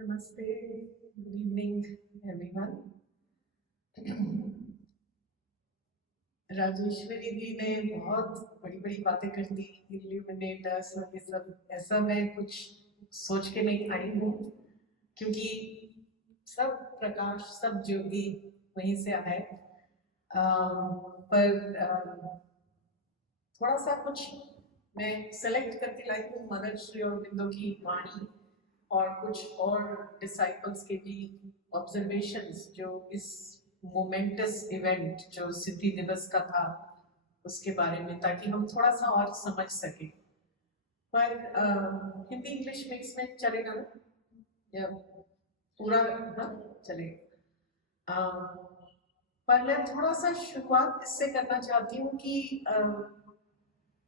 नमस्ते, good evening everyone. Rajeshwari दी ने बहुत बड़ी बड़ी बातें कर दी, इल्यूमिनेटर्स और ये सब। ऐसा मैं कुछ सोच के नहीं आई हूँ, क्योंकि सब प्रकाश, सब ज्योति वहीं से आए। पर थोड़ा सा कुछ मैं सेलेक्ट करके लाई हूँ मदर श्री अरबिंदो की वाणी और कुछ और डिसाइपल्स के भी ऑब्जर्वेशंस जो इस मोमेंटस इवेंट जो सिद्धि दिवस का था उसके बारे में, ताकि हम थोड़ा सा और समझ सके। पर हिंदी इंग्लिश मिक्स में चलेगा ना, या पूरा ना चलेगा? पर मैं थोड़ा सा शुरुआत इससे करना चाहती हूँ कि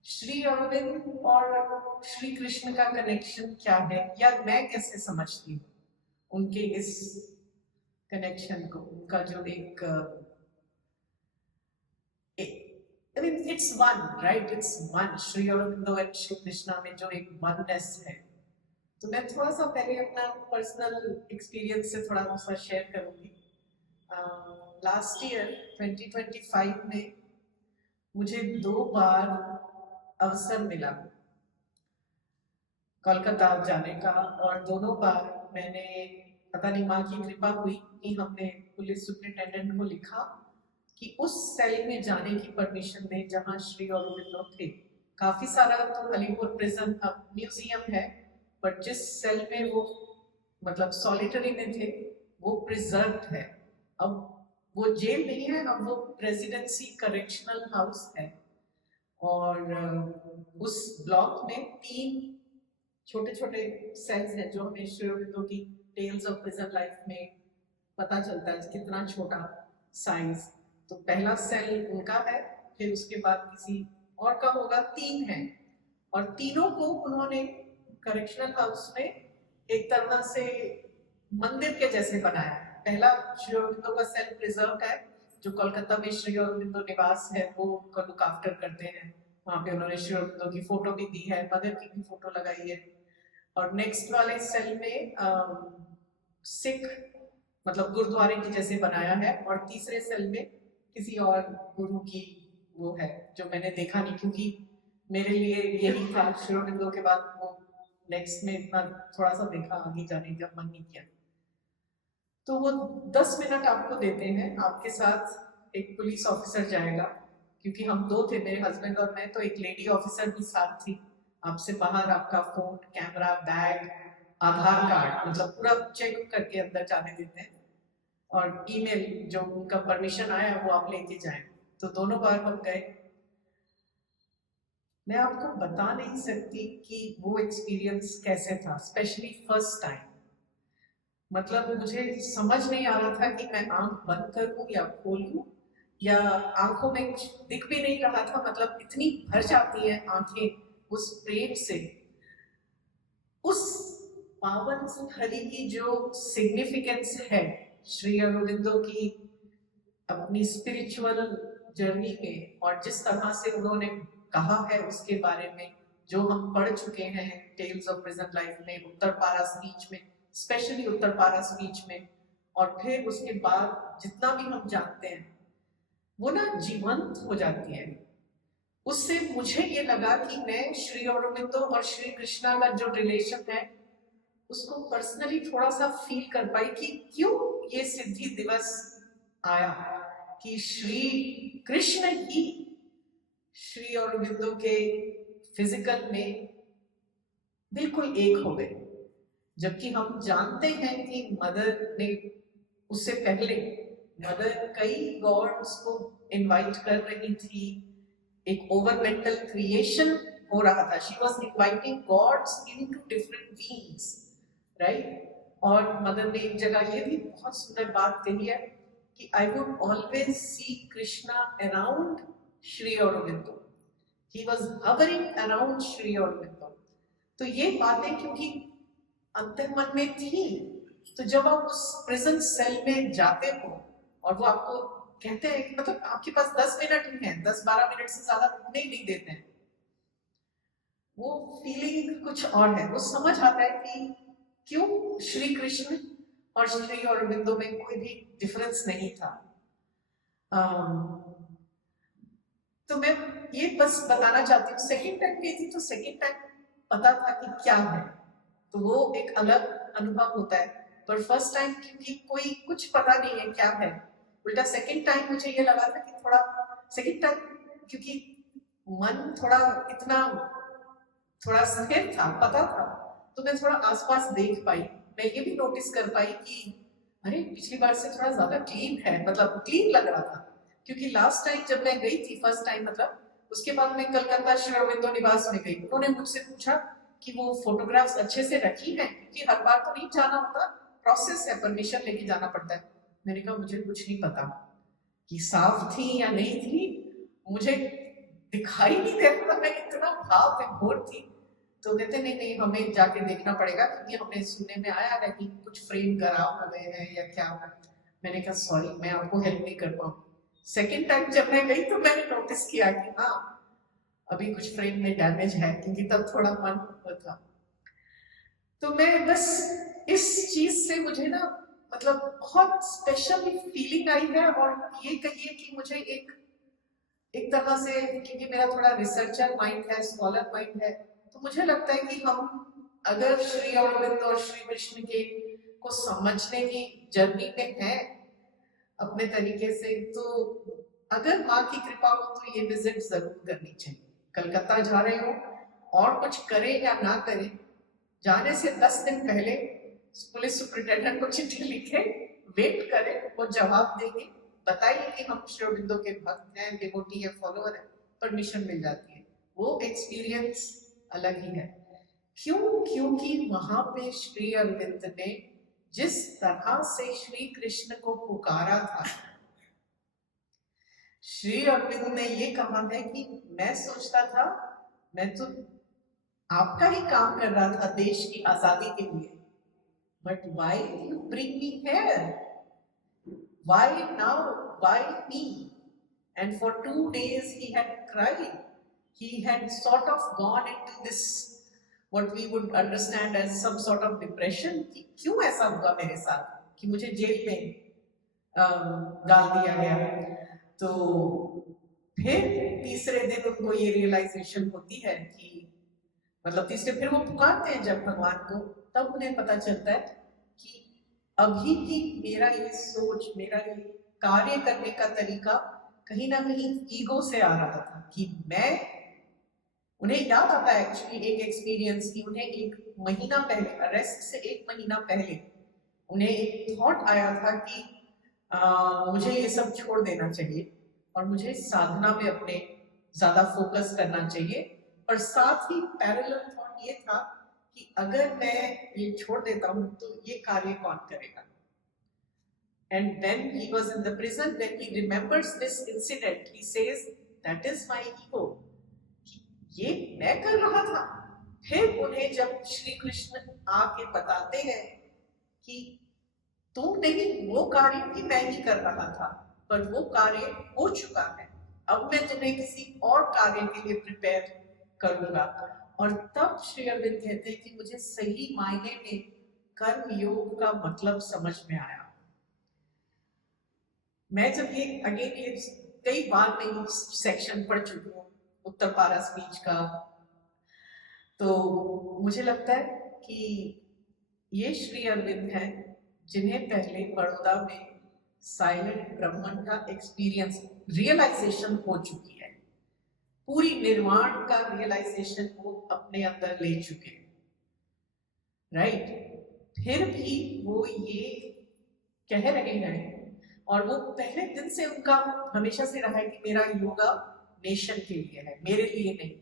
श्री अरविंद और श्री कृष्ण का कनेक्शन क्या है, या मैं कैसे समझती हूँ उनके इस कनेक्शन को। उनका जो एक I mean, it's one, right? It's one. Shri Aurobindo and Shri Krishna में जो एक वननेस है। तो मैं थोड़ा सा पहले अपना पर्सनल एक्सपीरियंस से थोड़ा सा शेयर करूंगी। लास्ट ईयर 2025 में मुझे 2 बार अवसर मिला कोलकाता जाने का, और दोनों बार मैंने, पता नहीं माँ की कृपा हुई कि हमने पुलिस सुपरिटेंडेंट को लिखा कि उस सेल में जाने की परमिशन दें जहां श्री अरबिंदो थे। काफी सारा तो अलीपुर प्रिजन अब म्यूजियम है, बट जिस सेल में वो मतलब सॉलिटरी में थे वो प्रिजर्व है। अब वो जेल नहीं है, अब वो प्रेसिडेंसी करेक्शनल हाउस है। और उस ब्लॉक में 3 छोटे छोटे सेल्स हैं जो हमें श्री अरबिंदो की टेल्स ऑफ प्रिजन लाइफ में पता चलता है कितना छोटा साइज। तो पहला सेल उनका है, फिर उसके बाद किसी और का होगा, 3 है। और तीनों को उन्होंने करेक्शनल हाउस में एक तरह से मंदिर के जैसे बनाया। पहला श्री अरबिंदो का सेल प्रिजर्व है, जो कोलकाता में श्री अरबिंदो निवास है वो उनका लुक आफ्टर करते हैं। वहां पे उन्होंने श्री अरबिंदो की फोटो भी दी है, मदर की भी फोटो लगाई है। और नेक्स्ट वाले सेल में सिख मतलब गुरुद्वारे की जैसे बनाया है, और तीसरे सेल में किसी और गुरु की वो है जो मैंने देखा नहीं, क्योंकि मेरे लिए यही था श्री अरबिंदो के बाद वो नेक्स्ट में इतना थोड़ा सा देखा, आगे जाने का मन नहीं किया। तो वो 10 मिनट आपको देते हैं, आपके साथ एक पुलिस ऑफिसर जाएगा, क्योंकि हम 2 थे, मेरे हस्बैंड और मैं, तो एक लेडी ऑफिसर भी साथ थी। आपसे बाहर आपका फोन, कैमरा, बैग, आधार कार्ड मतलब पूरा चेक करके अंदर जाने देते हैं, और ईमेल जो उनका परमिशन आया वो आप लेके जाएं। तो दोनों बार हम गए। मैं आपको बता नहीं सकती कि वो एक्सपीरियंस कैसे था, स्पेशली फर्स्ट टाइम। मतलब मुझे समझ नहीं आ रहा था कि मैं आंख बंद करूं या खोलूं, या आंखों में कुछ दिख भी नहीं रहा था, मतलब इतनी भर जाती है आंखें उस प्रेम से। उस पावन स्थली की जो सिग्निफिकेंस है श्री अरबिंदो की अपनी स्पिरिचुअल जर्नी में, और जिस तरह से उन्होंने कहा है उसके बारे में, जो हम पढ़ चुके हैं टेल्स ऑफ प्रिजन लाइफ में, उत्तर पारा स्पीच में, स्पेशली उत्तर पारा स्पीच में, और फिर उसके बाद जितना भी हम जानते हैं, वो ना जीवंत हो जाती है। उससे मुझे ये लगा कि मैं श्री अरबिंदो और श्री कृष्णा का जो रिलेशन है उसको पर्सनली थोड़ा सा फील कर पाई कि क्यों ये सिद्धि दिवस आया, कि श्री कृष्ण ही श्री अरबिंदो के फिजिकल में बिल्कुल एक हो गए। जबकि हम जानते हैं कि मदर ने उससे पहले, मदर कई गॉड्स को इनवाइट कर रही थी, एक ओवर मेंटल क्रिएशन हो रहा था। She was inviting gods into different beings, right. और मदर ने एक जगह ये भी बहुत सुंदर बात कही है कि I would always see Krishna around Shri Aurobindo, he was hovering around Shri Aurobindo. तो ये बातें क्योंकि अंतर्मन में थी, तो जब आप उस प्रिजन सेल में जाते हो और वो आपको कहते हैं कि मतलब आपके पास 10 मिनट ही है, 10-12 मिनट से ज्यादा रुकने नहीं देते हैं, वो फीलिंग कुछ और है। वो समझ आता है कि क्यों श्री कृष्ण और श्री अरविंदो में कोई भी डिफरेंस नहीं था। तो मैं ये बस बताना चाहती हूँ, सेकेंड टाइम गई थी तो सेकेंड टाइम पता था कि क्या है, तो वो एक अलग अनुभव होता है। पर फर्स्ट टाइम क्योंकि कोई कुछ पता नहीं है क्या है, उल्टा सेकेंड टाइम मुझे ये लगा था कि थोड़ा सेकेंड टाइम क्योंकि मन थोड़ा इतना थोड़ा स्थिर था, पता था, तो मैं थोड़ा आसपास देख पाई। मैं ये भी नोटिस कर पाई कि अरे पिछली बार से थोड़ा ज्यादा क्लीन है, मतलब क्लीन लग रहा था। क्योंकि लास्ट टाइम जब मैं गई थी फर्स्ट टाइम, मतलब उसके बाद मैं कलकत्ता श्री अरविंदो निवास में गई, उन्होंने मुझसे पूछा कि वो फोटोग्राफ्स अच्छे से रखी हैं, क्योंकि हर बार तो नहीं जाना होता, प्रोसेस है, परमिशन लेके जाना पड़ता है। मैंने कहा मुझे कुछ नहीं पता कि साफ थी या नहीं थी, मुझे दिखाई नहीं दे रहा था, मैं इतना भाव विभोर थी। तो कहते नहीं नहीं हमें जाके देखना पड़ेगा, क्योंकि हमें सुनने में आया है कि कुछ फ्रेम खराब हो गए हैं या क्या। मैंने कहा सॉरी मैं आपको हेल्प नहीं कर पाऊँ। सेकेंड टाइम जब मैं गई तो मैंने नोटिस किया कि हाँ अभी कुछ फ्रेम में डैमेज है, क्योंकि तब थोड़ा मन था। तो मैं बस इस चीज से मुझे ना मतलब बहुत स्पेशल फीलिंग आई है। और ये कहिए कि मुझे एक तरह से, क्योंकि मेरा थोड़ा रिसर्चर माइंड है, स्कॉलर माइंड है, तो मुझे लगता है कि हम अगर श्री अरविंद और श्री कृष्ण के को समझने की जर्नी में है अपने तरीके से, तो अगर माँ की कृपा हो तो ये विजिट जरूर करनी चाहिए। कलकत्ता जा रहे हो और कुछ करें या ना करें, जाने से 10 दिन पहले पुलिस सुप्रिंटेंडेंट को चिट्ठी लिखे, वेट करें, वो जवाब देंगे, बताइए कि हम श्री अरविंदो के भक्त हैं, डिवोटी है, फॉलोअर है, परमिशन मिल जाती है। वो एक्सपीरियंस अलग ही है। क्यों? क्योंकि वहां पे श्री अरविंद ने जिस तरह से श्री कृष्ण को पुकारा था, श्री अरविंद ने ये कहा है कि मैं सोचता था मैं तो आपका ही काम कर रहा था देश की आजादी के लिए, but why you bring me here, why now, why me? And for 2 days he had cried. He had sort of gone into this, what we would understand as some sort of depression. कि क्यों ऐसा हुआ मेरे साथ कि मुझे jail में डाल दिया गया। तो फिर तीसरे दिन उनको ये रियलाइजेशन होती है कि मतलब तीसरे फिर वो पुकारते हैं जब भगवान को, तब उन्हें पता चलता है कि अभी भी मेरा ये सोच, मेरा ये कार्य करने का तरीका कहीं ना कहीं ईगो से आ रहा था। कि मैं, उन्हें याद आता है एक्चुअली एक एक्सपीरियंस की, उन्हें 1 महीना पहले, अरेस्ट से 1 महीना पहले उन्हें एक थॉट आया था कि मुझे ये सब छोड़ देना चाहिए और मुझे साधना में अपने ज्यादा फोकस करना चाहिए। और साथ ही पैरेलल थॉट ये था कि अगर मैं ये छोड़ देता हूं तो ये कार्य कौन करेगा। And when he was in the prison, when he remembers this incident, he says, "That is my ego." ये मैं कर रहा था। फिर उन्हें जब श्री कृष्ण आके बताते हैं कि तुम नहीं, वो कार्य भी मैं ही कर रहा था, पर वो कार्य हो चुका है, अब मैं तुम्हें किसी और कार्य के लिए प्रिपेयर करूंगा। और तब श्री अरविंद कहते हैं कि मुझे सही मायने में कर्म योग का मतलब समझ में आया। मैं जब ये अगेन ये कई बार मैं सेक्शन पढ़ चुकी हूँ उत्तर पारा स्पीच का, तो मुझे लगता है कि ये श्री अरविंद हैं जिन्हें पहले बड़ौदा में साइलेंट ब्रह्मन का एक्सपीरियंस, रियलाइजेशन हो चुकी है, पूरी निर्वाण का रियलाइजेशन वो अपने अंदर ले चुके हैं, राइट। फिर भी वो ये कह रहे हैं, और वो पहले दिन से उनका हमेशा से रहा है कि मेरा योगा नेशन के लिए है, मेरे लिए नहीं।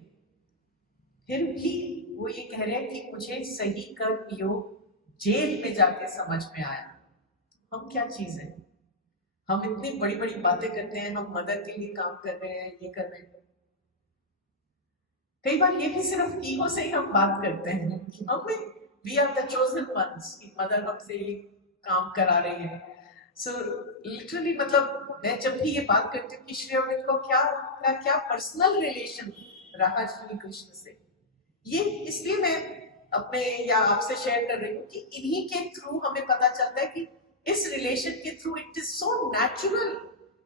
फिर भी वो ये कह रहे हैं कि मुझे सही कर्म योग जेल में जाके समझ में आया। हम क्या चीज है, हम इतनी बड़ी बड़ी बातें करते हैं, हम मदर के लिए काम कर रहे हैं, ये कर रहे हैं, कई बार ये भी सिर्फ ईगो से ही हम बात करते हैं कि हमें we are the chosen ones, कि मदर हमसे ये काम करा रही है। सो लिटरली मतलब मैं जब भी ये बात करती हूँ कि श्री अरविंद को क्या क्या पर्सनल रिलेशन रहा श्री कृष्ण से, ये इसलिए मैं अपने या आपसे शेयर कर रही हूँ कि इन्हीं के थ्रू हमें पता चलता है कि इस रिलेशन के through it is so natural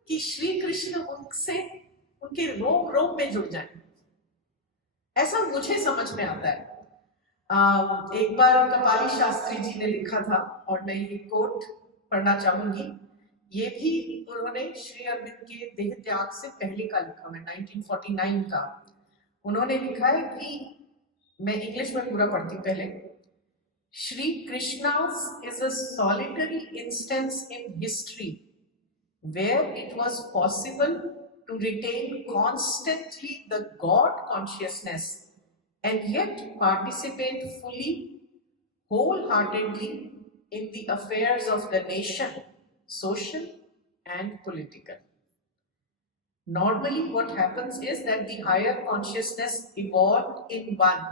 कि श्री कृष्ण उनसे उनके रोम रोम में जुड़ जाए। ऐसा मुझे समझ में आता है। एक बार कपाली शास्त्री जी ने लिखा था और मैं ये कोट पढ़ना चाहूंगी। ये भी उन्होंने श्री अरविंद के देह त्याग से पहले का लिखा है, 1949 का। उन्होंने लिखा है कि मैं इंग्लिश में पूरा पढ़ती पहले। Shri कृष्णा's is a solitary instance in history where it was possible to retain constantly the God consciousness and yet participate fully, wholeheartedly in the affairs of the nation, social and political. Normally what happens is that the higher consciousness evolved in one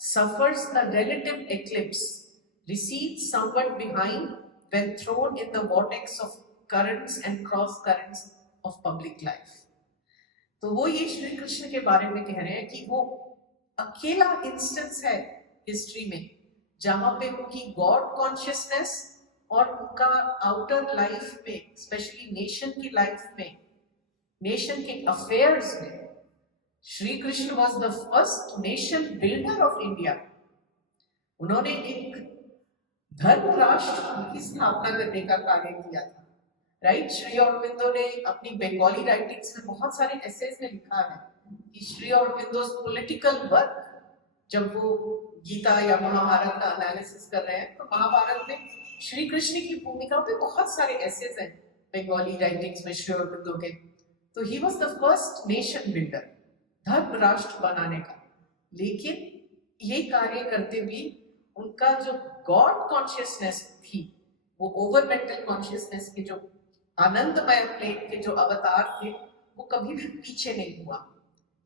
suffers a relative eclipse, recedes somewhat behind when thrown in the vortex of currents and cross currents of public life. तो वो ये श्री कृष्ण के बारे में कह रहे हैं कि वो अकेला इंस्टेंस है हिस्ट्री में जहां पे उनकी गॉड कॉन्शियसनेस और उनका आउटर लाइफ में, स्पेशली नेशन की लाइफ में, नेशन के अफेयर्स में, Shri Krishna was the first nation builder of India. उन्होंने एक धर्म राष्ट्र की स्थापना करने का कार्य किया था। राइट, श्री अरबिंदो ने अपनी बंगाली राइटिंग्स में बहुत सारे एसेज में लिखा है कि श्री अरबिंदो's पॉलिटिकल वर्क, जब वो गीता या महाभारत का एनालिसिस कर रहे हैं तो महाभारत में श्री कृष्ण की भूमिका पे बहुत सारे एसेज हैं बंगाली राइटिंग्स में श्री अरबिंदो के। तो he was the first nation builder, धर्म राष्ट्र बनाने का। लेकिन ये कार्य करते भी उनका जो गॉड कॉन्शियसनेस थी, वो ओवर मेंटल कॉन्शियसनेस के जो आनंदमय प्लेन के जो अवतार थे, वो कभी भी पीछे नहीं हुआ।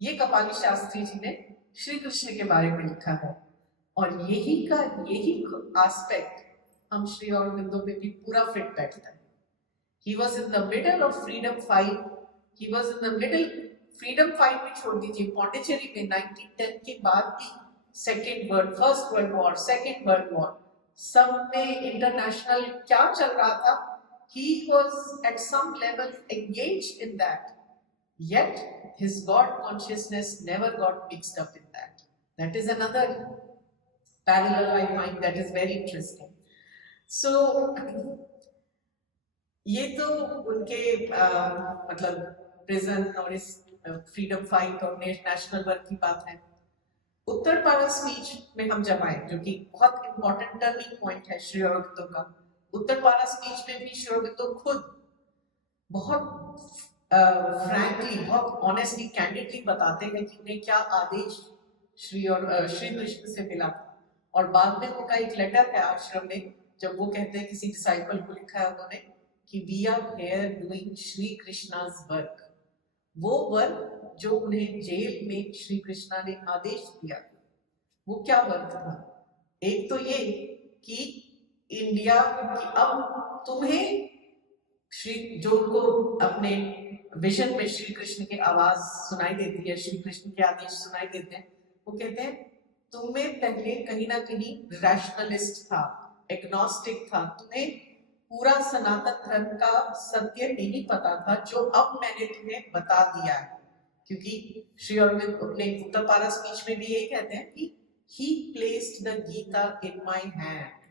ये कपाली शास्त्री जी ने श्री कृष्ण के बारे में लिखा है और यही एस्पेक्ट हम श्री अरबिंदो में भी पूरा फिट बैठता है। He was in the middle of freedom fight. He was in the middle freedom fight में छोड़ दीजिए, पौंडीचेरी में 1910 के बाद भी first world war, second world war, सब में इंटरनेशनल क्या चल रहा था, he was at some level engaged in that, yet his God consciousness never got mixed up in that. That is another parallel I find that is very interesting. So ये तो उनके मतलब प्रेजेंट और इस फ्रीडम फाइट और national work की बात है। उत्तर पारा स्पीच में हम जब आए, जो कि बहुत इंपॉर्टेंट टर्निंग पॉइंट है श्री अरबिंदो का, उत्तर पारा स्पीच में भी श्री अरबिंदो खुद बहुत फ्रैंकली, बहुत ऑनेस्टली, कैंडिडली बताते हैं कि उन्हें क्या आदेश श्री कृष्ण से मिला था। और बाद में उनका एक लेटर है आश्रम में, जब वो कहते हैं, किसी डिसाइपल को लिखा है उन्होंने कि we are here doing Shri Krishna's work. वो वर्क जो उन्हें जेल में श्री कृष्णा ने आदेश दिया, वो क्या वर्क था? एक तो ये कि इंडिया की अब तुम्हें श्री, जो उनको अपने विजन में श्री कृष्ण की आवाज सुनाई देती है, श्री कृष्ण के आदेश सुनाई देते हैं, वो कहते हैं तुम्हें पहले कहीं ना कहीं रैशनलिस्ट था, एग्नोस्टिक था, तुम्हें पूरा सनातन धर्म का सत्य नहीं पता था, जो अब मैंने तुम्हें बता दिया है। क्योंकि श्री अरविंद अपने उत्तर पारा स्पीच में भी यही कहते हैं कि he placed the Gita in my hand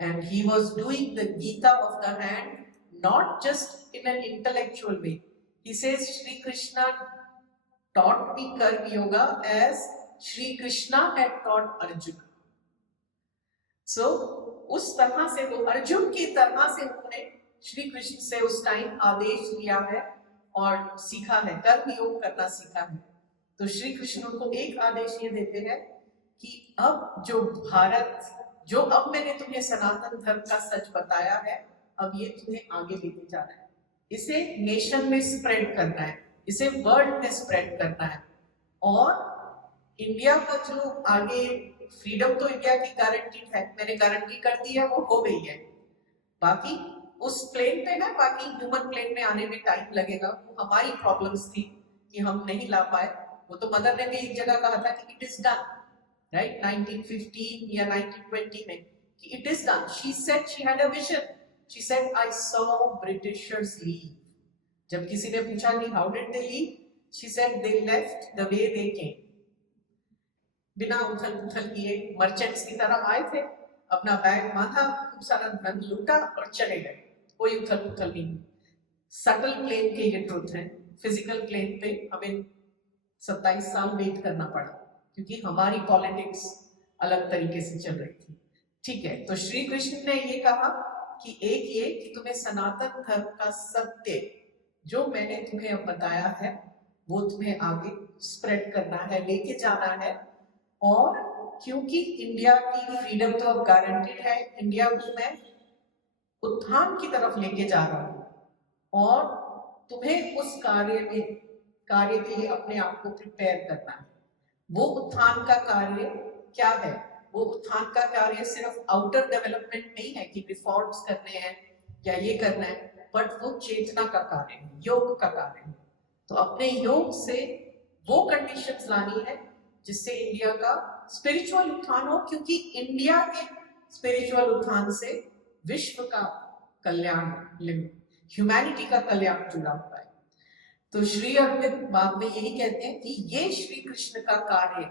and he was doing the Gita of the hand not just in an intellectual way. He says Shri Krishna taught me Karma Yoga as Shri Krishna had taught Arjuna. So उस तरह से, वो अर्जुन की तरह से उन्होंने श्री कृष्ण से उस टाइम आदेश लिया है और सीखा है, कर्म योग करना सीखा है। तो श्री कृष्ण उनको एक आदेश ये देते हैं कि अब जो भारत, जो अब मैंने तुम्हें सनातन धर्म का सच बताया है, अब ये तुम्हें आगे लेके जाना है, इसे नेशन में स्प्रेड करना है, इसे वर्ल्ड में स्प्रेड करना है। और इंडिया का जो आगे फ्रीडम तो इंडिया की गारंटीड है, मैंने गारंटी कर दी है, वो हो गई है। बाकी उस प्लेन पे है, बाकी ह्यूमन प्लेन में आने में टाइम लगेगा। वो हमारी प्रॉब्लम्स थी कि हम नहीं ला पाए। वो तो मदर ने भी एक जगह कहा था कि इट इज डन, राइट 1915 या 1920 में कि it is done. She said she had a vision. She said I saw Britishers leave. जब किसी ने पूछा कि how did they leave, she said they left the way they came. बिना उथल पुथल किए मर्चेंट्स की तरह आए थे, अपना बैग बांधा, खूब सारा धन लूटा और चले गए. कोई उथल पुथल नहीं. सटल प्लेन के ये ट्रुथ है. फिजिकल प्लेन पे हमें 27 साल वेट करना पड़ा क्योंकि हमारी पॉलिटिक्स अलग तरीके से चल रही थी. ठीक है, तो श्री कृष्ण ने ये कहा कि एक ये कि तुम्हें सनातन धर्म का सत्य जो मैंने तुम्हें अब बताया है वो तुम्हें आगे स्प्रेड करना है, लेके जाना है. और क्योंकि इंडिया की फ्रीडम तो अब गारंटेड है, इंडिया को मैं उत्थान की तरफ लेके जा रहा हूं और तुम्हें उस कार्य के लिए अपने आप को प्रिपेयर करना है. वो उत्थान का कार्य क्या है? वो उत्थान का कार्य सिर्फ आउटर डेवलपमेंट नहीं है कि रिफॉर्म्स करने हैं या ये करना है, बट वो चेतना का कार्य है, योग का कार्य है. तो अपने योग से वो कंडीशंस लानी है जिससे इंडिया का स्पिरिचुअल उत्थान हो, क्योंकि इंडिया के स्पिरिचुअल उत्थान से विश्व का कल्याण, ह्यूमैनिटी का कल्याण जुड़ा हुआ है. तो श्री अरविंद बाद में यही कहते हैं कि ये श्री कृष्ण का कार्य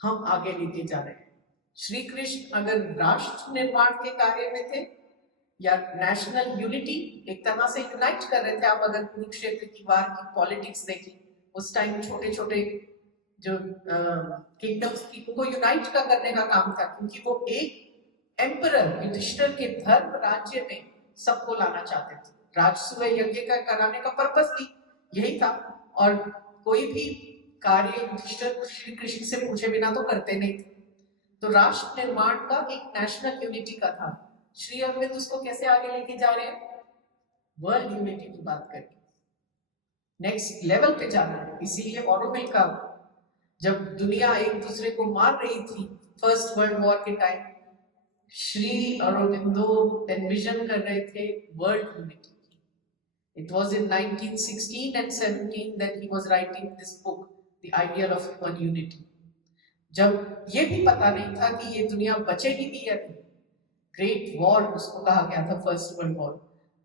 हम आगे लेके जा रहे हैं. श्री कृष्ण अगर राष्ट्र निर्माण के कार्य में थे या नेशनल यूनिटी, एक तरह से यूनाइट कर रहे थे. आप अगर कुरुक्षेत्र की वार की पॉलिटिक्स देखें, उस टाइम छोटे छोटे जो किंगडम्स थी उनको यूनाइट का करने का काम था, क्योंकि वो एक एम्परर युधिष्ठिर के धर्म राज्य में सबको लाना चाहते थे. राजसूय यज्ञ का कराने का पर्पस भी यही था. और कोई भी कार्य युधिष्ठिर श्री कृष्ण से पूछे बिना तो करते नहीं थे. तो राष्ट्र निर्माण का एक नेशनल यूनिटी का था. श्री अरविंद उसको कैसे आगे लेके जा रहे हैं? वर्ल्ड यूनिटी की बात करके नेक्स्ट लेवल पे जाना है. इसीलिए ऑरोविल का जब दुनिया एक दूसरे को मार रही थी फर्स्ट वर्ल्ड वॉर के टाइम, श्री अरविंदो एनविजन कर रहे थे world unity. It was in 1916 and 17 that he was writing this book, The Ideal of Human Unity. जब ये भी पता नहीं था कि ये दुनिया बचेगी भी या नहीं. ग्रेट वॉर उसको कहा गया था, first world war.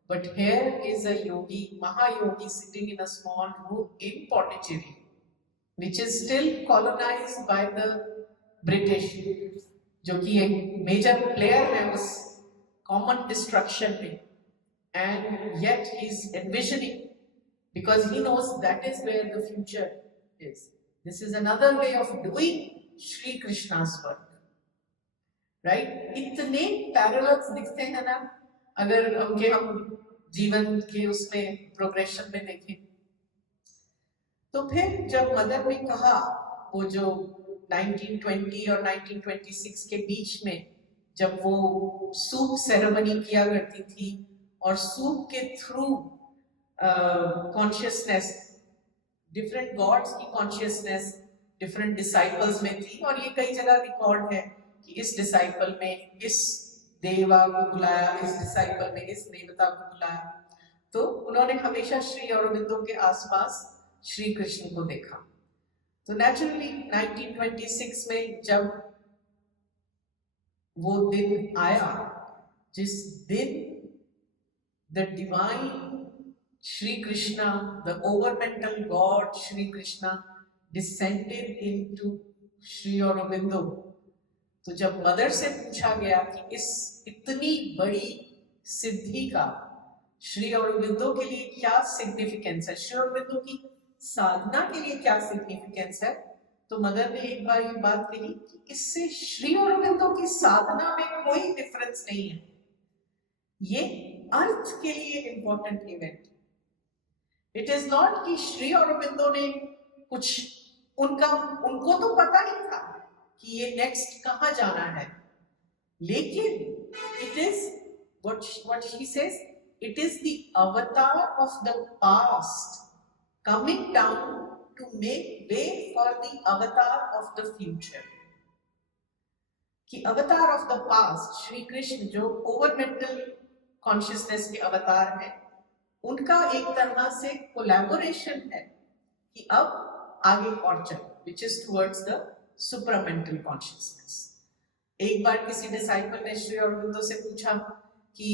But here is a yogi, Mahayogi, sitting in a small room in Pondicherry, which is still colonized by the British, जो कि एक मेजर प्लेयर है उस कॉमन डिस्ट्रक्शन में. And yet he's envisioning, because he knows that is where the future is. This is another way of doing Shri Krishna's work, right? इतने parallels दिखते हैं ना अगर हम जीवन के उसमें प्रोग्रेशन में देखें. तो फिर जब मदर ने कहा, वो जो 1920 और 1926 के बीच में जब वो सूप सेरेमनी किया करती थी और सूप के थ्रू कॉन्शियसनेस, डिफरेंट गॉड्स की कॉन्शियसनेस डिफरेंट डिसाइपल्स में थी. और ये कई जगह रिकॉर्ड है कि इस डिसाइपल में इस देवा को बुलाया, इस डिसाइपल में इस देवता को बुलाया. तो उन्होंने हमेशा श्री अरविंदो के आसपास श्री कृष्ण को देखा. तो नेचुरली 1926 में जब वो दिन आया जिस दिन the divine Shri Krishna, the overmental God Shri Krishna descended into Shri Aurobindo. तो जब मदर से पूछा गया कि इस इतनी बड़ी सिद्धि का श्री अरविंदो के लिए क्या सिग्निफिकेंस है, श्री अरविंदो की साधना के लिए क्या सिग्निफिकेंस है, तो मदर ने एक बार ये बात कही कि इससे श्री अरविंदो की साधना में कोई डिफरेंस नहीं है. ये अर्थ के लिए important event. It is not कि श्री अरविंदो ने कुछ उनको तो पता नहीं था कि ये नेक्स्ट कहां जाना है, लेकिन it is what she says, it is the avatar of the past coming down to make way for the avatar of the future. कि avatar of the past Shri Krishna जो ओवरमेंटल कॉन्शियसनेस के अवतार है, उनका एक तरह से कोलैबोरेशन है कि अब आगे और चलो, which is towards the supramental consciousness. एक बार किसी डिसाइपल ने श्री अरविंदो से पूछा कि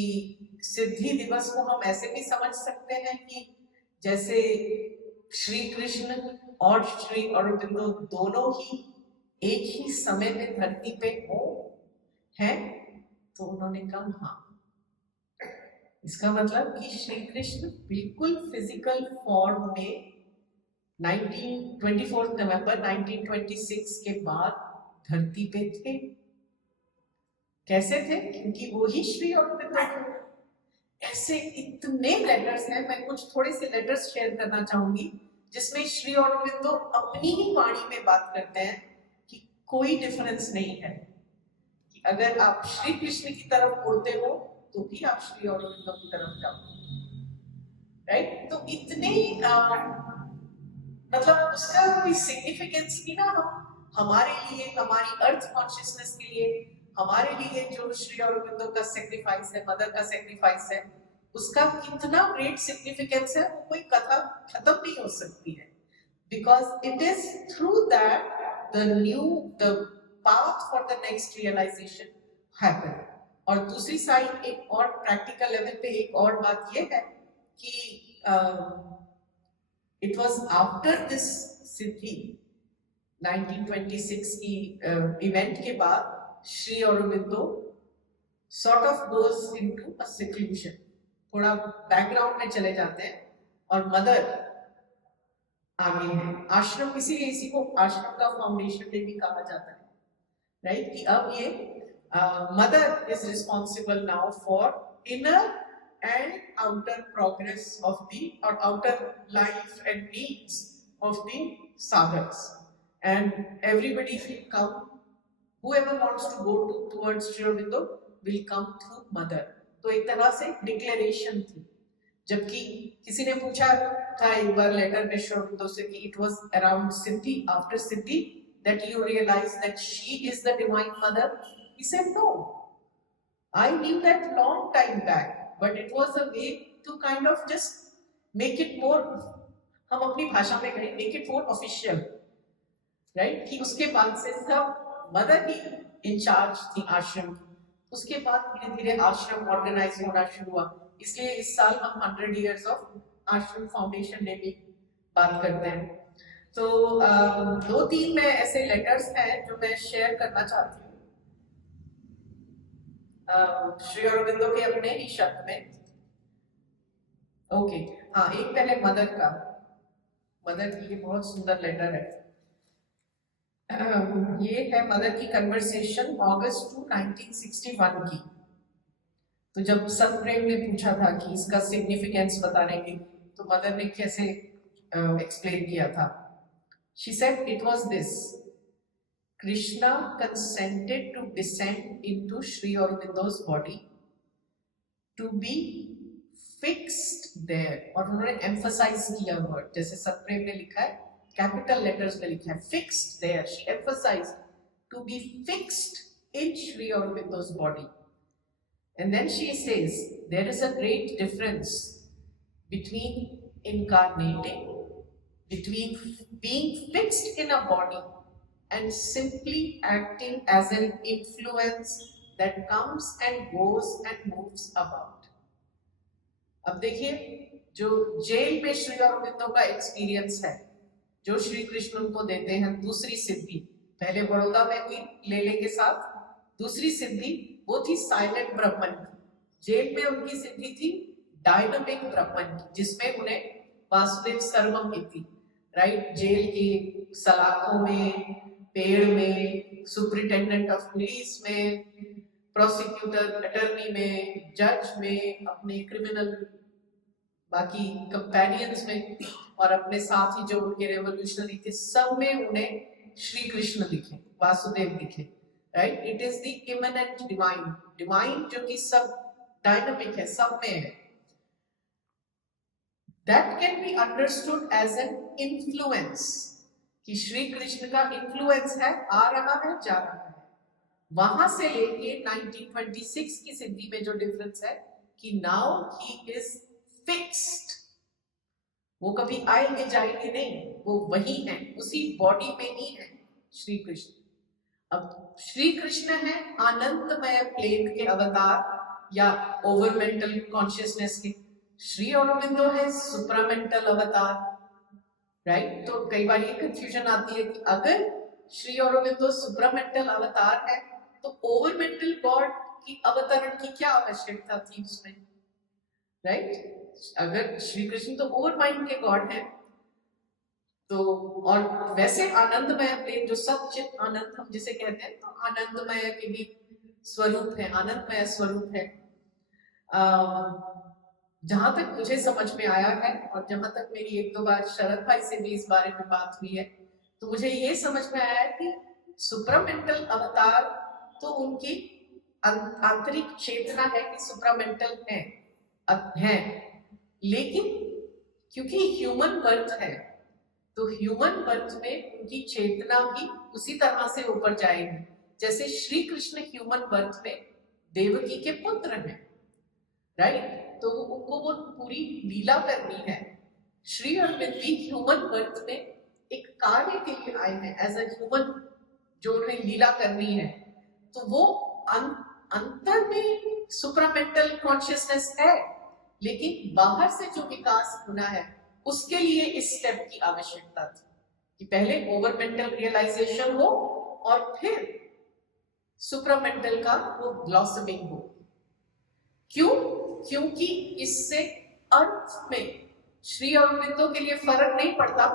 सिद्धि दिवस को हम ऐसे भी समझ सकते हैं कि जैसे श्री कृष्ण और श्री अरविंदो दोनों ही एक ही समय में धरती पे हो हैं? तो उन्होंने कहा हाँ। इसका मतलब कि श्री कृष्ण बिल्कुल फिजिकल फॉर्म में 24 नवंबर 1926 के बाद धरती पे थे। कैसे थे? क्योंकि वो ही श्री अरविंदो थे। ऐसे इतने लेटर्स हैं, मैं कुछ थोड़े से लेटर्स शेयर करना चाहूंगी जिसमें श्री अरविंदो अपनी ही वाणी में बात करते हैं कि कोई डिफरेंस नहीं है, कि अगर आप श्री कृष्ण की तरफ मुड़ते हो तो भी आप श्री अरविंदो की तरफ जाओ, राइट? तो इतने मतलब उसका कोई सिग्निफिकेंस नहीं ना हमारे लिए, हमारी अर्थ कॉन्शियसनेस के लिए, हमारे लिए जो श्री अरविंदो का सेक्रीफाइस है, मदर का सेक्रीफाइस है, उसका कितना ग्रेट सिग्निफिकेंस है, वो कोई कथा खत्म नहीं हो सकती है। Because it is through that the path for the next realisation happen. और दूसरी साइड एक और प्रैक्टिकल लेवल पे एक और बात ये है कि it was after this siddhi 1926 की इवेंट के बाद Shri Aurobindo sort of goes into a seclusion, थोड़ा बैकग्राउंड में चले जाते हैं और मदर आगे है। आश्रम, इसीलिए इसी को आश्रम का फाउंडेशन डे भी कहा जाता है, राइट? कि अब ये mother is responsible now for inner and outer progress of the or outer life and needs of the sadhaks, and everybody will come, whoever wants to go towards Sri Aurobindo will come through mother। तो एक तरह से declaration थी। जबकि किसी ने पूछा था एक बार लेटर में श्री अरविंदो से कि it was around Siddhi, after Siddhi that you realize that she is the divine mother। He said no, I knew that long time back, but it was a way to kind of just make it more, हम अपनी भाषा में कहें, make it more official, right? कि उसके बाद से सब मदर ही इंचार्ज थी आश्रम की। उसके बाद धीरे धीरे आश्रम ऑर्गेनाइज होना शुरू हुआ। इसलिए इस साल हम 100 years ऑफ आश्रम फाउंडेशन डे भी बात करते हैं। तो 2-3 में ऐसे लेटर्स हैं जो मैं शेयर करना चाहती हूँ श्री अरविंदो के अपने ही शब्द में। ओके, हाँ, एक पहले मदर का, मदर की ये बहुत सुंदर लेटर है। ये है मदर की कन्वर्सेशन अगस्त 2 1961 की। तो जब संत प्रेम ने पूछा था कि इसका सिग्निफिकेंस बताने की, तो मदर ने कैसे एक्सप्लेन किया था। She said it was this: Krishna consented to descend into Sri Aurobindo's body to be fixed there। और उन्होंने emphasize किया वर्ड, जैसे सतप्रेम ने लिखा है, कैपिटल लेटर्स में लिखा है fixed there। She emphasized to be fixed in Sri Aurobindo's body। And then she says there is a great difference between incarnating, between being fixed in a body and simply acting as an influence that comes and goes and moves about। अब देखिए, जो jail में श्री अरविंदो का experience है, जो श्री कृष्ण उनको देते हैं दूसरी सिद्धि, पहले बड़ौदा में हुई लेले के साथ, दूसरी सिद्धि वो थी साइलेंट ब्रह्मन की। जेल में उनकी सिद्धि थी डायनामिक ब्रह्मन की, जिसमें उन्हें वासुदेव सर्वम थी, राइट? जेल की सलाखों में, पेड़ में, सुपरिटेंडेंट ऑफ पुलिस में, प्रोसिक्यूटर अटर्नी में, जज में, अपने क्रिमिनल बाकी कंपेनियंस में, और अपने साथ ही जो उनके रेवोल्यूशनरी थे, सब में उन्हें श्री कृष्ण दिखे, वासुदेव दिखे, right? It is the immanent divine, divine जो कि सब डायनामिक है, सब में है। That can be understood as an influence, कि श्री कृष्ण का इन्फ्लुएंस है, आ रहा है, जा रहा है। वहां से लेके 1926 की सिद्धि में जो डिफरेंस है कि नाउ ही इज फिक्स्ड, वो कभी आएंगे जाएंगे नहीं, वो वही है, उसी बॉडी में ही है। श्री कृष्ण। अब श्री कृष्ण है आनंदमय प्लेन के अवतार या ओवर मेंटल कॉन्शियसनेस के, श्री अरविंदो है सुप्रामेंटल अवतार, राइट। तो कई बार ये कंफ्यूजन आती है कि अगर श्री अरविंदो सुप्रामेंटल अवतार है तो ओवर मेंटल गॉड की अवतरण की क्या आवश्यकता थी उसमें, राइट। अगर श्री कृष्ण तो ओवर माइंड के गॉड है, तो और वैसे आनंदमय प्लेन जो सच्चित आनंद हम जिसे कहते हैं, तो आनंदमय के भी स्वरूप है, आनंदमय स्वरूप है। जहां तक मुझे समझ में आया है और जहां तक मेरी एक दो बार शरद भाई से भी इस बारे में बात हुई है, तो मुझे ये समझ में आया है कि सुप्रामेंटल अवतार तो उनकी आंतरिक चेतना है कि सुप्रामेंटल है, लेकिन क्योंकि ह्यूमन बर्थ है तो ह्यूमन बर्थ में उनकी चेतना भी उसी तरह से ऊपर जाएगी जैसे श्री कृष्ण ह्यूमन बर्थ में देवकी के पुत्र हैं, राइट। तो उनको वो पूरी लीला करनी है। श्री अरविंद भी ह्यूमन बर्थ में एक कार्य के लिए आए हैं एज अ ह्यूमन, जो उन्हें लीला करनी है। तो वो अंतर में सुप्रामेंटल कॉन्शियसनेस है, लेकिन बाहर से जो विकास होना है उसके लिए इस स्टेप की आवश्यकता थी कि पहले ओवर मेंटल रियलाइजेशन हो और फिर सुप्रामेंटल का वो ब्लॉसमिंग हो। क्यों? क्योंकि इससे अर्थ में श्री अरविंदो के लिए फर्क नहीं पड़ता,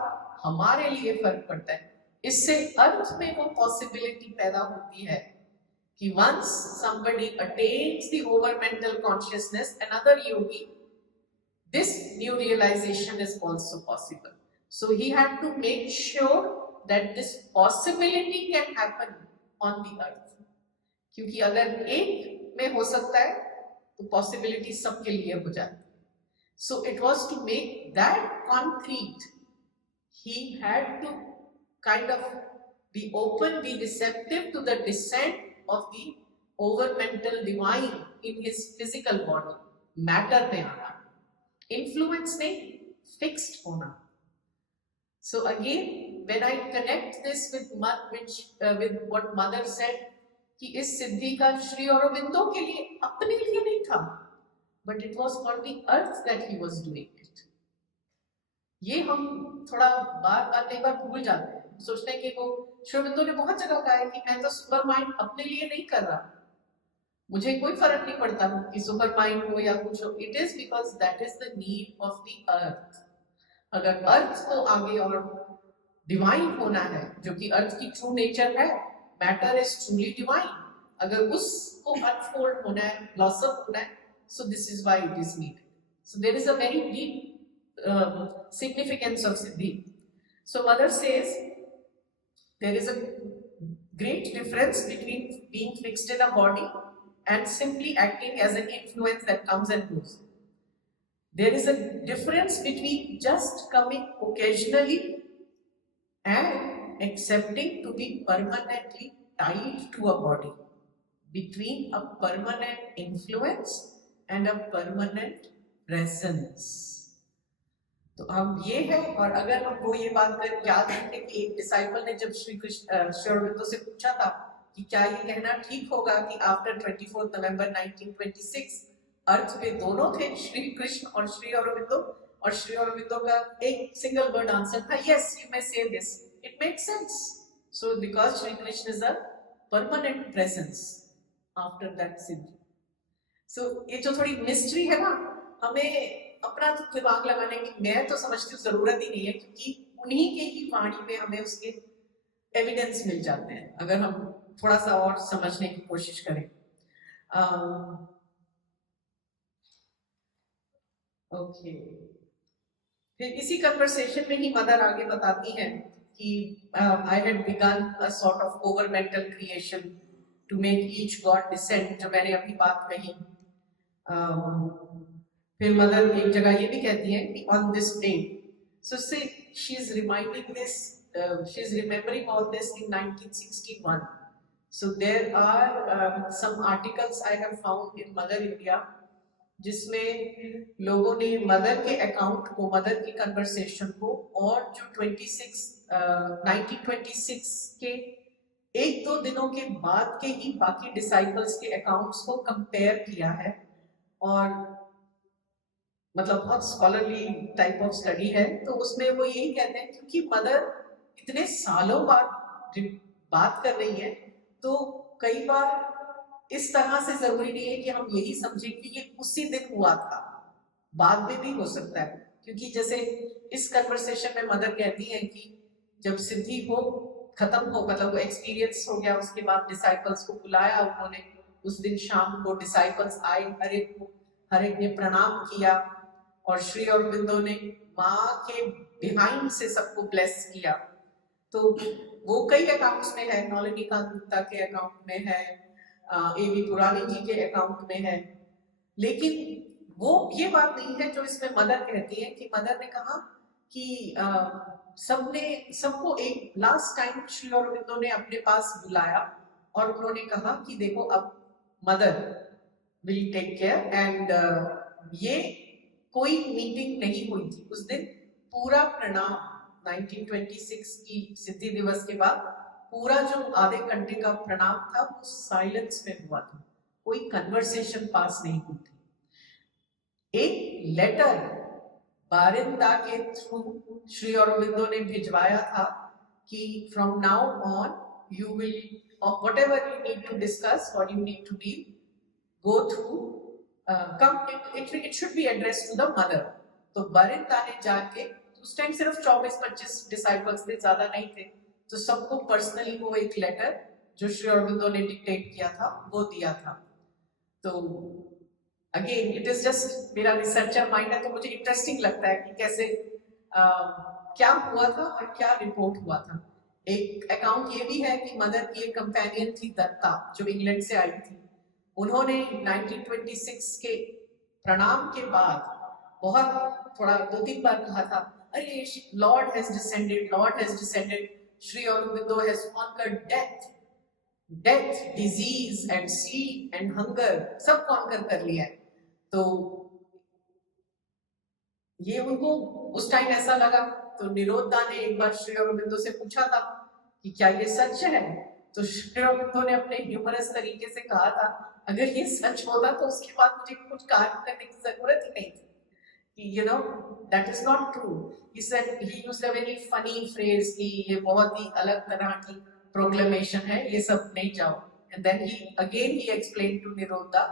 हमारे लिए फर्क पड़ता है। इससे अर्थ में वो पॉसिबिलिटी पैदा होती है कि once somebody attains the over mental consciousness, another yogi, this new realization is also possible. So he had to make sure that this possibility can happen on the earth. क्योंकि अगर एक में हो सकता है तो पॉसिबिलिटी सबके लिए हो जाती है। So it was to make that concrete. He had to kind of be open, be receptive to the descent of the over mental divine in his physical body, matter में आना, influence नहीं, fixed होना। So again, when I connect this with what mother said, कि इस सिद्धि का श्री अरविंदो के लिए अपने लिए नहीं था, but it was for the earth that he was doing it. ये हम थोड़ा बार कई बार भूल जाते हैं, सोचते हैं कि वो श्री अरविंदो ने बहुत जगह कहा है कि मैं तो सुपर माइंड अपने लिए नहीं कर रहा, मुझे कोई फर्क नहीं पड़ता कि सुपर माइंड हो या कुछ हो, it is because that is the need of the earth. अगर अर्थ को आगे और डिवाइन होना है, जो कि अर्थ की ट्रू नेचर है, मैटर इज ट्रूली डिवाइन, अगर उसको अनफोल्ड होना है, ब्लॉसम होना है, so this is why it is needed. So there is a very deep significance of siddhi. So mother says there is a great difference between being fixed in a body and simply acting as an influence that comes and goes. There is a difference between just coming occasionally and accepting to be permanently tied to a body, between a permanent influence and a permanent presence. तो हम ये है, और अगर हमको ये बात कर याद रखें कि एक डिसाइपल ने जब श्री अरविंदो से पूछा था कि क्या ये कहना ठीक होगा कि आफ्टर 24 नवंबर 1926 अर्थ पे दोनों थे, श्री कृष्ण और श्री अरविंदो, और श्री अरविंदो का एक सिंगल वर्ड आंसर था, yes you may say this, it makes sense. So because Shri Krishna is a permanent presence after that siddhi. So ये जो थोड़ी मिस्ट्री है ना, हमें अपना तो दिमाग लगाने की मैं तो समझती हूँ जरूरत ही नहीं है, क्योंकि उन्हीं के ही वाणी में हमें उसके एविडेंस मिल जाते हैं अगर हम थोड़ा सा और समझने की कोशिश करें। ओके, फिर इसी कन्वर्सेशन में ही मदर आगे बताती हैं कि I had begun a sort of over mental creation to make each god descend, जो मैंने अभी बात कही। फिर मदर एक जगह ये भी कहती है कि ऑन दिस डे, सो से she is reminding this, she is remembering all this in 1961. So there are some articles I have found in Mother India, जिसमें लोगों ने मदर के अकाउंट को, मदर की कन्वर्सेशन को, और जो 26 1926 के एक दो दिनों के बाद के ही बाकी डिसाइपल्स के अकाउंट्स को कंपेयर किया है, और मतलब बहुत स्कॉलरली टाइप ऑफ स्टडी है। तो उसमें वो यही कहते हैं क्योंकि मदर इतने सालों बाद बात कर रही है, तो कई बार इस तरह से जरूरी नहीं है कि हम यही समझें कि ये उसी दिन हुआ था, बाद में भी हो सकता है। क्योंकि जैसे इस कन्वर्सेशन में मदर कहती है कि जब सिद्धि हो खत्म हो, मतलब वो एक्सपीरियंस हो गया, उसके बाद डिसाइपल्स को बुलाया उन्होंने, उस दिन शाम को डिसाइपल्स आए, हर एक ने प्रणाम किया, और श्री अरबिंदो ने माँ के बिहाइंड से सबको ब्लेस किया। तो वो कई अकाउंट्स में है, नौलिनीकांत गुप्ता के अकाउंट में है, एवी पुरानी जी के अकाउंट में है, लेकिन वो ये बात नहीं है जो इसमें मदर कहती है कि मदर ने कहा कि सबको एक लास्ट टाइम श्री अरबिंदो ने अपने पास बुलाया और उन्होंने कहा कि देखो अब mother will take care, and ये कोई मीटिंग नहीं हुई थी उस दिन। पूरा प्रणाम 1926 की सिद्धि दिवस के बाद पूरा जो आधे घंटे का प्रणाम था वो साइलेंस में हुआ था, कोई कन्वर्सेशन पास नहीं हुई थी। एक लेटर बारिंदा के थ्रू श्री अरबिंदो ने भिजवाया था कि from now on you will whatever you need to discuss, what you need to deal, go through, it should be addressed to the mother। तो बारिंदा ने जाके, उस टाइम सिर्फ 24-25 डिसाइपल्स थे, ज्यादा नहीं थे, तो सबको पर्सनली वो एक लेटर जो श्री अरबिंदो ने डिक्टेट किया था वो दिया था। तो अगेन इट इज जस्ट मेरा रिसर्चर माइंड है, तो मुझे इंटरेस्टिंग लगता है कि कैसे क्या हुआ था और क्या रिपोर्ट हुआ था। एक अकाउंट ये भी है कि मदर की एक कंपेनियन थी दत्ता, जो इंग्लैंड से आई थी, उन्होंने 1926 के प्रणाम के बाद बहुत थोड़ा 2-3 बार कहा था, अरे lord has descended, lord has descended, Shri Aurobindo has conquered death, disease and sea and hunger, सब कॉन्कर कर लिया है। तो ये उनको उस टाइम ऐसा लगा। तो निरोधा ने एक बार श्री अरबिंदो से पूछा था कि क्या ये सच है, तो श्री अरबिंदो ने अपने ह्यूमरस तरीके से कहा था, अगर ये सच होता तो उसके बाद मुझे कुछ कार्य करने की जरूरत ही नहीं थी, कि you know that is not true। he said, he used a very funny phrase कि ये बहुत ही अलग तरह की प्रोक्लेमेशन है, ये सब नहीं जाओ। and then he explained to Nirodha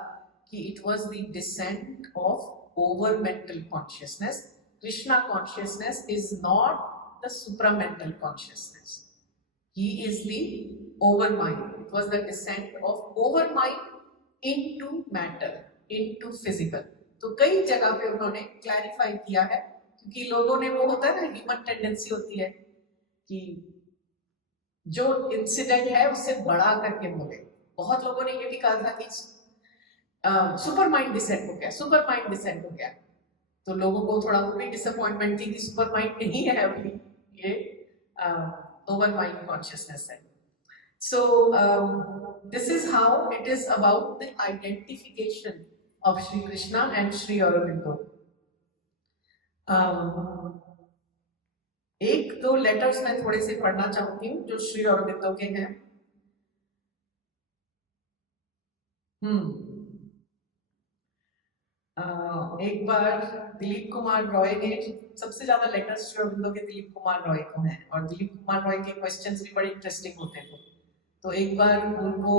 कि it was the descent of over mental consciousness। Krishna consciousness is not the supramental consciousness, he is the over mind। it was the descent of over mind into matter, into physical। तो कई जगह पे उन्होंने clarify किया है, क्योंकि लोगों ने, वो होता है ना, ह्यूमन टेंडेंसी होती है कि जो इंसिडेंट है उससे बड़ा करके बोले। बहुत लोगों ने ये भी कहा था कि सुपर माइंड डिसेंट हो गया, सुपर माइंड डिसेंट हो गया, तो लोगों को थोड़ा वो भी डिसअपॉइंटमेंट थी कि सुपर माइंड नहीं है अभी, ये ओवर माइंड कॉन्शियसनेस है। So this is how it is about the identification of Shri Krishna and Shri Aurobindo। एक दो लेटर्स मैं थोड़े से पढ़ना चाहती हूँ जो श्री अरबिंदो के हैं। एक बार दिलीप कुमार रॉय ने, सबसे ज्यादा लेटर्स श्री अरबिंदो के दिलीप कुमार रॉय को हैं, और दिलीप कुमार रॉय के क्वेश्चंस भी बड़े इंटरेस्टिंग होते थे। तो एक बार उनको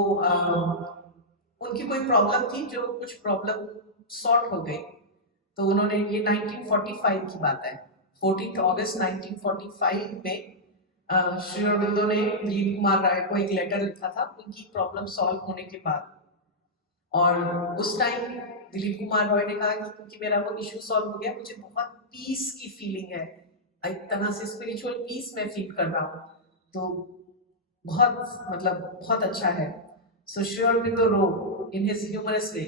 उनकी कोई प्रॉब्लम थी, जो कुछ प्रॉब्लम सॉर्ट हो गई, तो उन्होंने, ये 1945 की बात है, 14 अगस्त 1945 में श्री अरबिंदो ने दिलीप कुमार राय को एक लेटर लिखा था उनकी प्रॉब्लम सॉल्व होने के बाद। और उस टाइम दिलीप कुमार रॉय ने कहा कि क्योंकि मेरा वो इशू सॉल्व हो गया, मुझे बहुत पीस की फीलिंग है, एक तरह से स्पिरिचुअल पीस में फील कर रहा हूँ, तो बहुत, मतलब बहुत अच्छा है। So Sri Aurobindo wrote in his humorous way,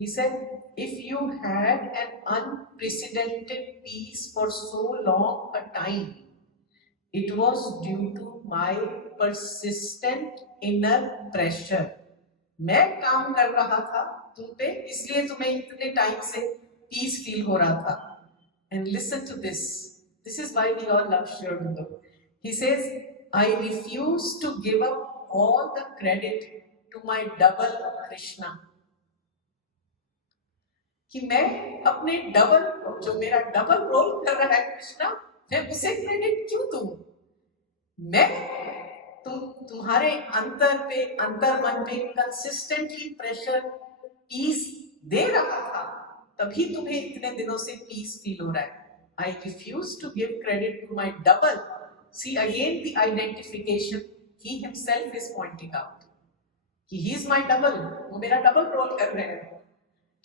he said, if you had an unprecedented peace for so long a time, it was due to my persistent inner pressure। मैं काम कर रहा था तुम पे, इसलिए तुम्हें इतने टाइम से पीस फील हो रहा था। And listen to this, this is why we all love Sri Aurobindo। He says, I refuse to give up all the credit to my double Krishna. कि मैं अपने डबल, जो मेरा डबल रोल कर रहा है कृष्णा, मैं उसे क्रेडिट क्यों दूं? मैं तुम्हारे अंतर मन पे कंसिस्टेंटली प्रेशर पीस दे रहा था, तभी तुम्हें इतने दिनों से पीस फील हो रहा है. I refuse to give credit to my double. See again the identification he himself is pointing out. He is my double. वो मेरा डबल रोल कर रहे हैं,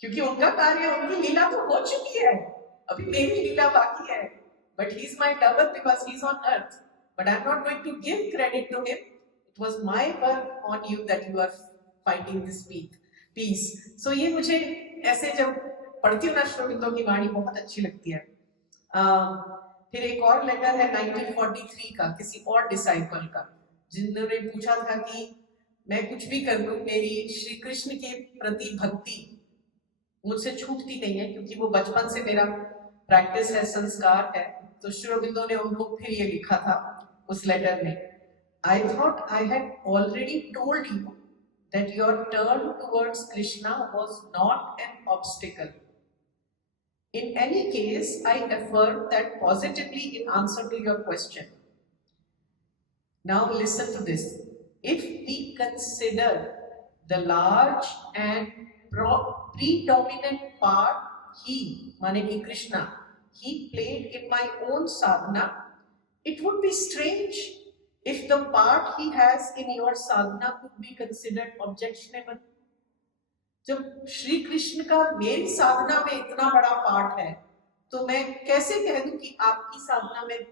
क्योंकि उनका कार्य, उनकी लीला तो हो चुकी है, अभी मेरी लीला बाकी है. But he is my double because he is on earth. But I am not going to give credit to him. It was my work on you that you are fighting this peace. So ये मुझे ऐसे जब पढ़ती हूँ ना श्रोविंदो की वाणी बहुत अच्छी लगती है. फिर एक और लेटर है 1943 का किसी और डिसाइपल का, जिन्होंने पूछा था कि मैं कुछ भी कर लूं, मेरी श्री कृष्ण के प्रति भक्ति मुझसे छूटती नहीं है, क्योंकि वो बचपन से मेरा प्रैक्टिस है, संस्कार है. तो श्री अरबिंदो ने उनको फिर ये लिखा था उस लेटर में, I thought I had already told you that your turn towards Krishna was not an obstacle. In any case, I affirm that positively in answer to your question. Now listen to this. If we consider the large and predominant part he, माने कि Krishna, he played in my own sadhana, it would be strange if the part he has in your sadhana could be considered objectionable. जब श्री कृष्ण का मेरी साधना में इतना बड़ा part है, तो मैं कैसे कह दूं कि आपकी साधना में,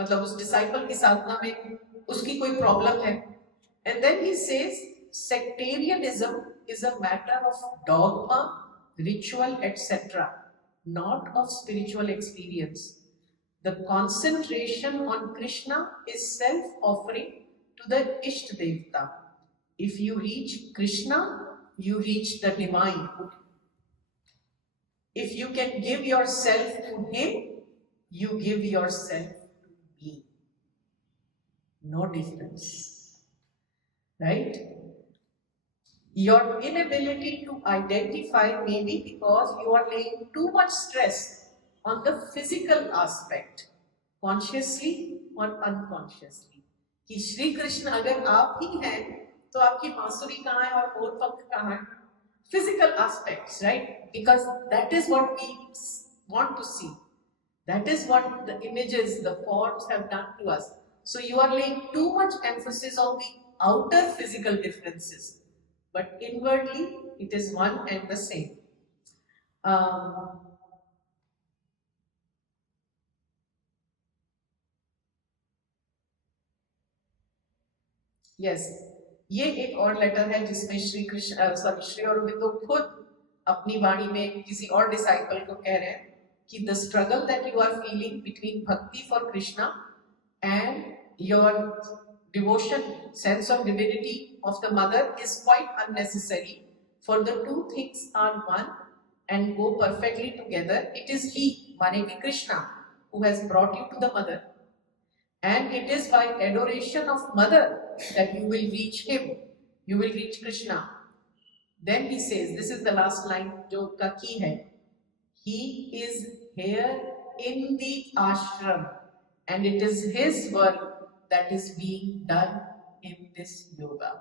मतलब उस डिसाइपल की साधना में उसकी कोई प्रॉब्लम है. And then he says, sectarianism is a matter of dogma, ritual, etc., not of spiritual experience. The concentration on Krishna is self-offering to the Ishta Devta. If you reach Krishna, you reach the divine. If you can give yourself to him, you give yourself to me. No difference. Right? Your inability to identify may be because you are laying too much stress on the physical aspect, consciously or unconsciously. कि श्री कृष्ण अगर आप ही हैं, तो आपकी बांसुरी कहाँ है और मोर पंख कहाँ है? Physical aspects, right? Because that is what we want to see. That is what the images, the forms have done to us. So you are laying too much emphasis on the outer physical differences, but inwardly it is one and the same. Yes. ये एक और letter है जिसमें श्री अरबिंदो खुद अपनी वाणी में किसी और डिसाइपल को कह रहे हैं कि the struggle that you are feeling between bhakti for Krishna and your devotion, sense of divinity of the mother is quite unnecessary, for the two things are one and go perfectly together. It is he, माने कि Krishna, who has brought you to the mother, and it is by adoration of mother that you will reach him, you will reach Krishna. Then he says, this is the last line जो का की है, he is here in the ashram and it is his work that is being done in this yoga.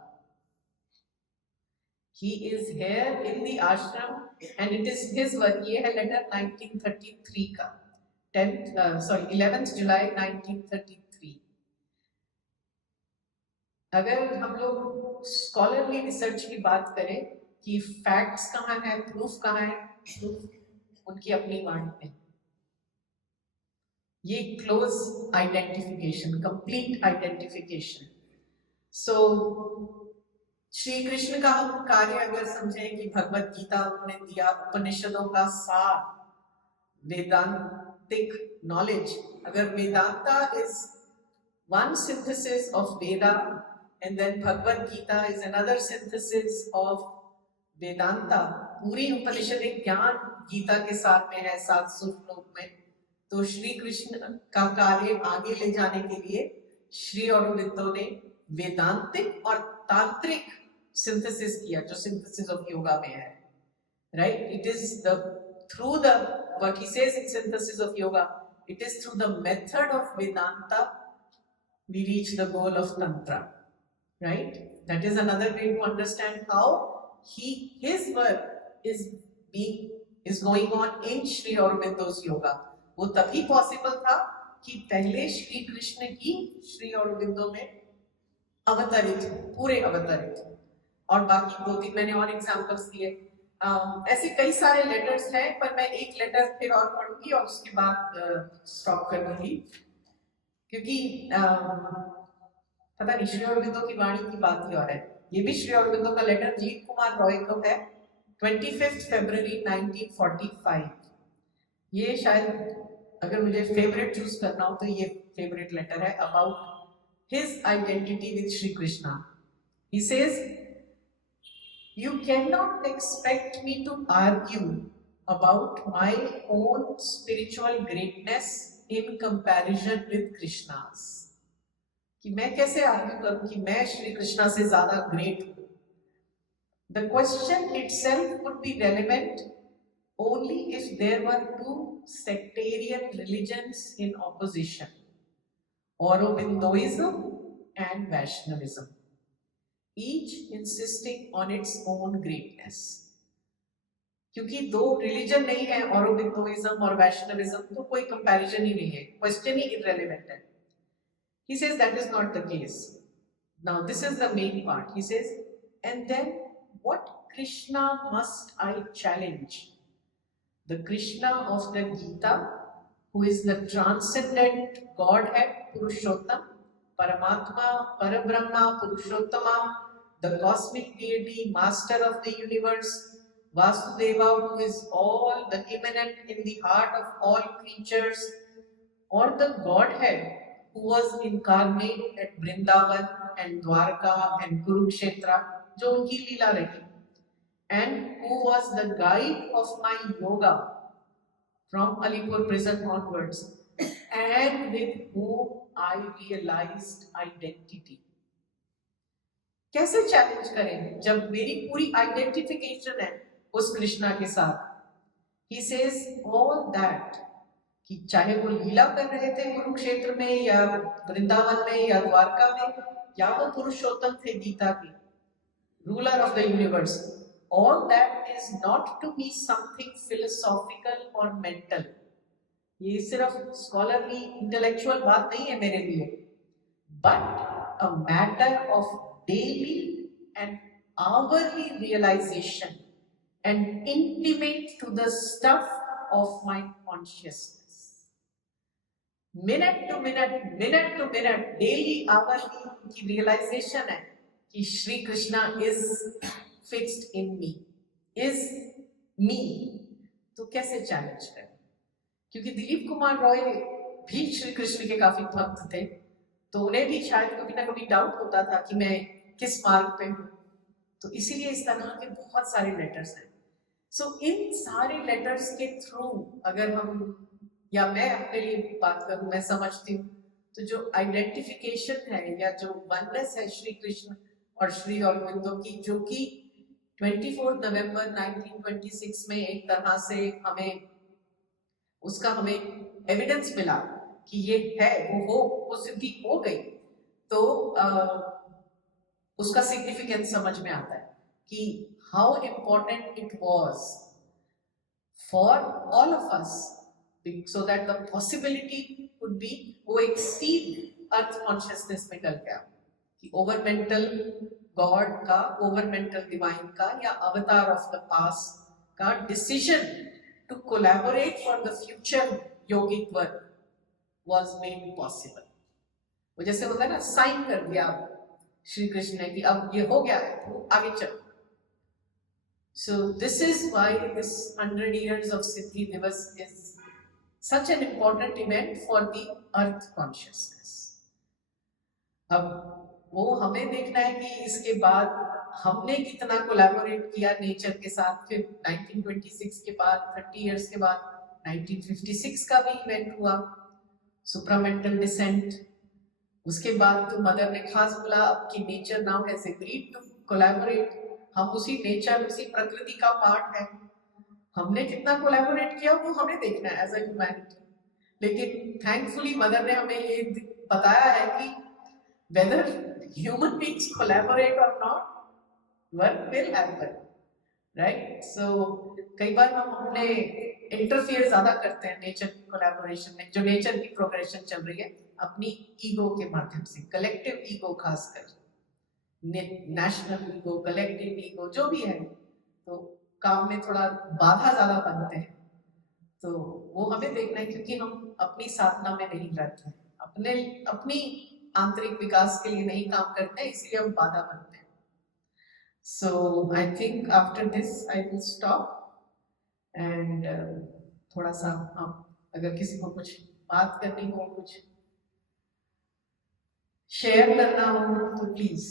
He is here in the ashram and it is his work. ये है letter 1933 का, 11th July 1933. अगर हम लोग scholarly research की बात करें कि फैक्ट्स कहाँ है, प्रूफ कहाँ है, प्रूफ उनकी अपनी वाणी में. ये क्लोज आइडेंटिफिकेशन, कंप्लीट आइडेंटिफिकेशन. सो श्री कृष्ण का हम कार्य अगर समझें कि भगवत गीता उन्होंने दिया, उपनिषदों का सार, वेदांतिक नॉलेज. अगर Vedanta is one synthesis of Veda, and then Bhagavad Gita is another synthesis of Vedanta. पूरी उपनिषदिक ज्ञान गीता के साथ में है 7 श्लोक में. तो श्री कृष्ण का कार्य आगे ले जाने के लिए श्री अरबिंदो ने वेदांतिक और तांत्रिक सिंथेसिस किया, जो सिंथेसिस ऑफ योगा में है, right? It is through the what he says in synthesis of yoga, it is through the method of Vedanta we reach the goal of Tantra, right? That is another way to understand how his work is going on in Sri Aurobindo's yoga. वो तभी possible था कि पहले श्री कृष्ण ही श्री अरबिंदो में अवतरित, पूरे अवतरित, और बाकी 2-3 मैंने और एग्जांपल्स दिए। ऐसे कई सारे लेटर्स हैं, पर मैं एक लेटर फिर और पढ़ूंगी और उसके बाद स्टॉप कर दूंगी, क्योंकि पता नहीं, श्री अरबिंदो की वाणी की बात ही और है। ये भी श्री अरबिंदो का लेटर दिलीप कुमार रॉय को है, 25 फरवरी 1945। ये शायद अगर मुझे फेवरेट चूज करना हो तो ये फेवरेट लेटर है, about his identity with Shri Krishna. He says, you cannot expect me to argue about my own spiritual greatness in comparison with Krishna's. कि मैं कैसे आर्ग्यू करूं कि मैं श्री कृष्णा से ज्यादा ग्रेट हूं। The question itself would be relevant only if there were two sectarian religions in opposition, Aurobindoism and Vaishnavism, each insisting on its own greatness. क्योंकि दो रिलीजन नहीं है, ऑरोबिंदोइज्म और वैष्णविज्म, तो कोई कंपैरिजन ही नहीं है, क्वेश्चन ही इररिलेवेंट है। He says that is not the case. Now this is the main part. He says, and then what Krishna must I challenge? The Krishna of the Gita, who is the transcendent Godhead, Purushottam, Paramatma, Parabrahma, Purushottama, the cosmic deity, master of the universe, Vasudeva, who is all the immanent in the heart of all creatures, or the Godhead who was incarnate at Vrindavan and Dwarka and Kurukshetra, जो उनकी लीला रही, and who was the guide of my yoga from Alipur prison onwards, and with whom I realized identity. कैसे challenge करें जब मेरी पूरी identification है उस कृष्णा के साथ। He says all that, कि चाहे वो लीला कर रहे थे कुरुक्षेत्र में या वृंदावन में या द्वारका में, या वो पुरुषोत्तम थे गीता के, ruler of the universe, all that is not to be something philosophical or mental. ये सिर्फ स्कॉलरली इंटेलेक्चुअल बात नहीं है मेरे लिए, but a matter of daily and hourly realization and intimate to the stuff of my consciousness. Minute to minute, daily, hourly की realization है कि Shri Krishna is fixed in me, is me. तो कैसे चैलेंज करें? क्योंकि दिलीप कुमार रॉय भी श्री कृष्ण के काफी भक्त थे, तो उन्हें भी शायद कभी ना कभी डाउट होता था कि मैं किस मार्ग पे हूँ। तो इसीलिए इस तरह के बहुत सारे लेटर्स हैं। सो इन सारे लेटर्स के थ्रू अगर हम, या मैं अपने लिए बात करूँ, मैं समझती हूँ तो जो आइडेंटिफिकेशन है या जो वननेस है श्री कृष्ण और श्री अरबिंदो की, जो कि 24 नवंबर 1926 में एक तरह से हमें एविडेंस मिला कि ये है, वो सिद्धि हो गई, तो उसका सिग्निफिकेंस समझ में आता है कि how important it was for all of us, so that the possibility could be, वो एक सीड अर्थ कॉन्शियसनेस में डल गया कि ओवर मेंटल गॉड का, ओवर मेंटल डिवाइन का या अवतार ऑफ द पास्ट का decision to collaborate for the future yogic work was made possible. वो जैसे होता है ना, साइन कर दिया श्री कृष्ण ने कि अब ये हो गया, तो आगे चलो। So this is why this 100 years of Siddhi Divas is such an important event for the earth consciousness. अब वो हमें देखना है कि इसके बाद हमने कितना कोलैबोरेट किया नेचर के साथ। फिर 1926 के बाद 30 इयर्स के बाद 1956 का भी इवेंट हुआ, सुप्रामेंटल डिसेंट, उसके बाद तो मदर ने खास बोला कि nature now has agreed to collaborate, हम उसी नेचर, उसी प्रकृति का पार्ट है, हमने कितना कोलैबोरेट किया वो हमें देखना है एज अ ह्यूमैनिटी। लेकिन थैंकफुली मदर ने हमें ये बताया है कि वेदर ह्यूमन बींग्स कोलैबोरेट और not, work will happen, right. So कई बार हम अपने इंटरफियर ज्यादा करते हैं नेचर की कोलैबोरेशन में, जो नेचर की प्रोग्रेशन चल रही है, अपनी ईगो के माध्यम से, कलेक्टिव ईगो खासकर, नेशनल ईगो, कलेक्टिव ईगो जो भी है, तो काम में थोड़ा बाधा ज्यादा बनते हैं। तो वो हमें देखना है, क्योंकि हम अपनी साधना में नहीं रहते हैं, अपने अपनी आंतरिक विकास के लिए नहीं काम करते हैं, इसलिए हम बाधा बनते हैं। So I think after this I will stop and थोड़ा सा आप अगर किसी को कुछ बात करनी हो, कुछ शेयर करना हो तो प्लीज